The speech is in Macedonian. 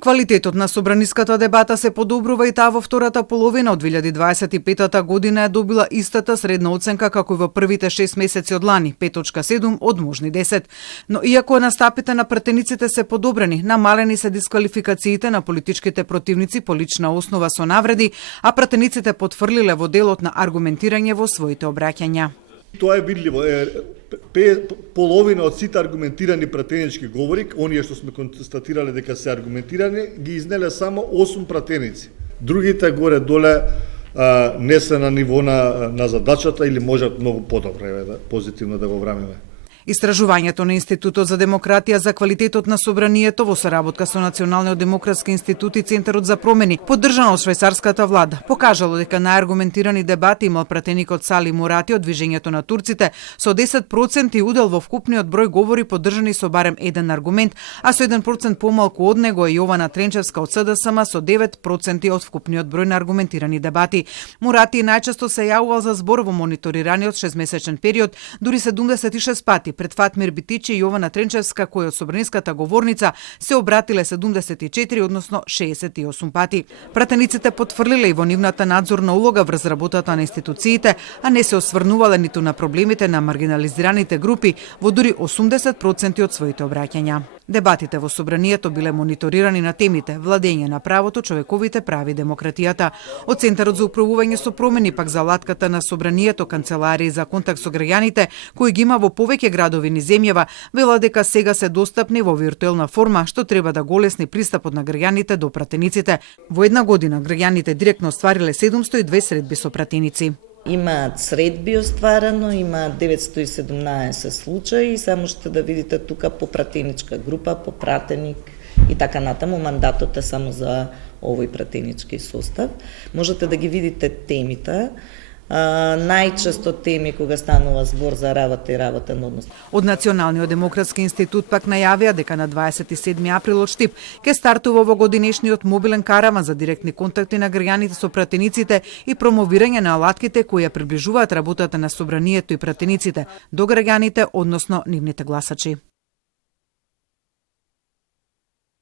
Квалитетот на собраниската дебата се подобрува и таа во втората половина од 2025 година е добила истата средна оценка како и во првите 6 месеци од лани, 5.7 од можни 10. Но иако настапите на пратениците се подобрени, намалени се дисквалификациите на политичките противници по лична основа со навреди, а пратениците потврлиле во делот на аргументирање во своите обраќања. Тоа е видливо. Половина од сите аргументирани пратенички говори, оние што сме констатирале дека се аргументирани, ги изнеле само 8 пратеници. Другите горе-доле не се на ниво на задачата или можат многу подобро, позитивно да го врамиме. Истражувањето на Институтот за демократија за квалитетот на собранието во соработка со Националниот демократски институт и Центарот за промени, поддржано од швајцарската влада, покажало дека најаргументирани дебати имал пратеникот Сали Мурати од Движењето на турците со 10% удел во вкупниот број говори поддржани со барем еден аргумент, а со 1% помалку од него е Јована Тренчевска од СДСМ со 9% од вкупниот број на аргументирани дебати. Мурати најчесто се јавувал за збор во мониторираниот 6-месечен период, дури 76 пати пред Фатмир Битичи и Јована Тренчевска, кои од собраниската говорница се обратиле 74, односно 68 пати. Пратениците потврлиле и во нивната надзорна улога врз работата на институциите, а не се осврнувале ниту на проблемите на маргинализираните групи во дури 80% од своите обраќања. Дебатите во собранието биле мониторирани на темите владење на правото, човековите прави, демократијата. Од Центарот за управување со промени пак за латката на собранието, канцеларии за контакт со граѓаните, кои ги има во повеќе градови низ земјава, вела дека сега се достапни во виртуелна форма, што треба да голесни пристапот на граѓаните до пратениците. Во една година граѓаните директно оствариле 702 средби со пратеници. Има средби остварано, има 917 случаи, само што да видите тука по пратеничка група, по пратеник и така натаму. Мандатот е само за овој пратенички состав. Можете да ги видите темите. Најчесто теми кога станува збор за работа и работен однос. Од Националниот демократски институт пак најавија дека на 27 април од Штип ке стартува во годинешниот мобилен караван за директни контакти на граѓаните со пратениците и промовирање на алатките кои ја приближуваат работата на собранието и пратениците до граѓаните, односно нивните гласачи.